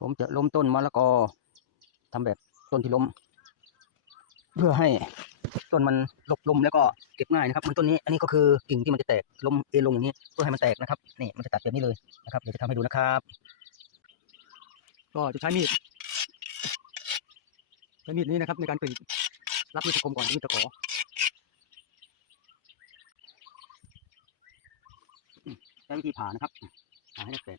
ผมจะล้มต้นมะละกอทำแบบต้นที่ล้ม เพื่อให้ต้นมันหลบลมแล้วก็เก็บง่ายนะครับเหมันต้นนี้อันนี้ก็คือกิ่งที่มันจะแตกล้มเอ็นลงอย่างนี้เพื่อให้มันแตกนะครับนี่มันจะตัดแบบนี้เลยนะครับเดี๋ยวจะทำให้ดูนะครับ ก็จะใช้มีดใช้มีดนี้นะครับในการกรีดรับมีดตะคมก่อนมีดตะขอใช้วิธีผ่านะครับผ่าให้แตก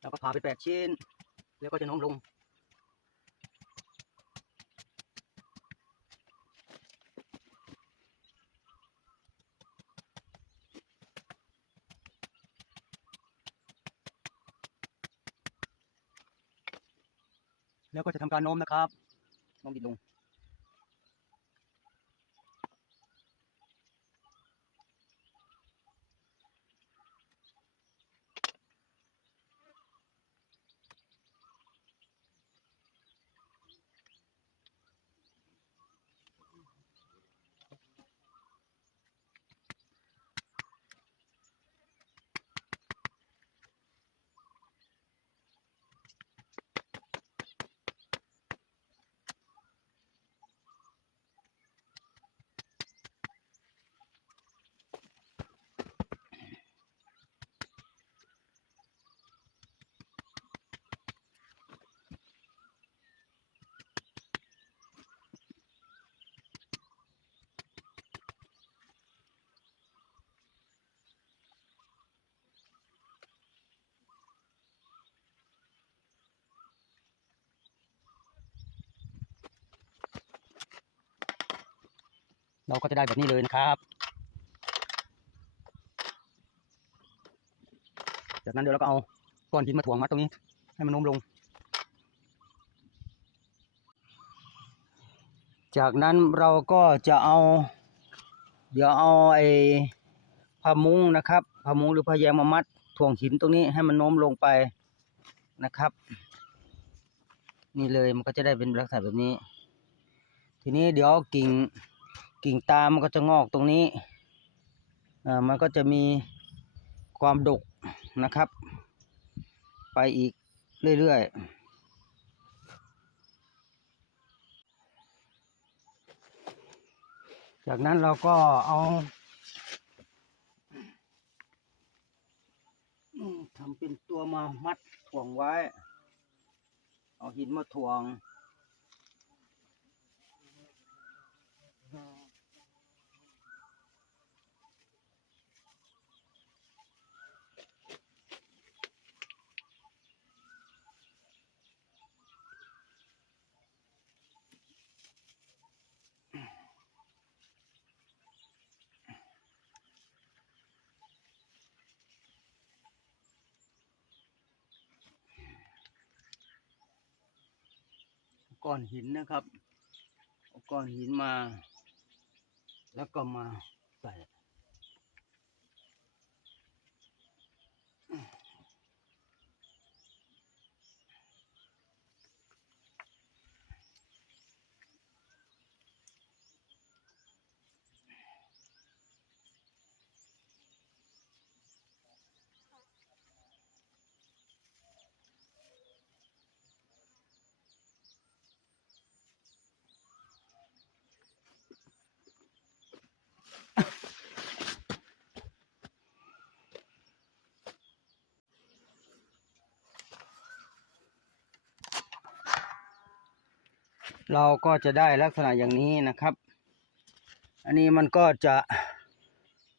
แล้วก็ผ่าไปแปดชิ้น แล้วก็จะโน้มลง แล้วก็จะทำการโน้มนะครับโน้มดินลง เราก็จะได้แบบนี้เลยนะครับ จากนั้นเดี๋ยวเราก็เอาก้อนหินมาถ่วงมัดตรงนี้ ให้มันโน้มลง จากนั้นเราก็จะเอา เดี๋ยวเอาไอ้ผ้ามุ้งนะครับผ้ามุ้งหรือผ้าแยงมามัดถ่วงหินตรงนี้ให้มันโน้มลงไปนะครับ นี่เลยมันก็จะได้เป็นลักษณะแบบนี้ ทีนี้เดี๋ยวกิ่ง กิ่งตามันก็จะงอกตรงนี้อ่ามันก็จะมีความดกนะครับ ไปอีกเรื่อยๆจากนั้นเราก็เอาทำเป็นตัวมามัดถ่วงไว้ เอาหินมาถ่วง ก้อนหินนะครับ เอาก้อนหินมา แล้วก็มาใส่ เราก็จะได้ลักษณะอย่างนี้นะครับ อันนี้มันก็จะ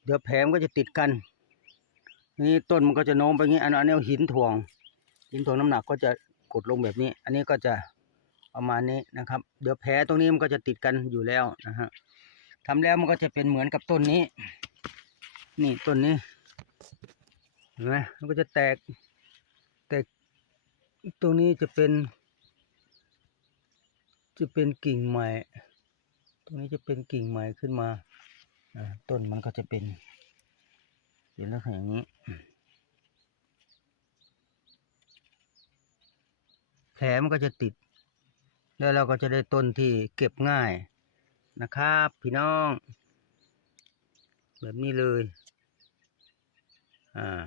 เดี๋ยวแผงก็จะติดกัน นี่ต้นมันก็จะโน้มไปงี้อันอันนี้หินถ่วง หินถ่วงน้ำหนักก็จะกดลงแบบนี้ อันนี้ก็จะประมาณนี้นะครับ เดี๋ยวแผลตรงนี้มันก็จะติดกันอยู่แล้วนะฮะทำแล้วมันก็จะเป็นเหมือนกับต้นนี้ นี่ต้นนี้เห็นไหมมันก็จะแตกแตกตรงนี้จะเป็น จะเป็นกิ่งใหม่ ตรงนี้จะเป็นกิ่งใหม่ขึ้นมาต้นมันก็จะเป็นเป็นลักษณะอย่างนี้ แผลมันก็จะติด แล้วเราก็จะได้ต้นที่เก็บง่ายนะครับ พี่น้อง แบบนี้เลย อ่า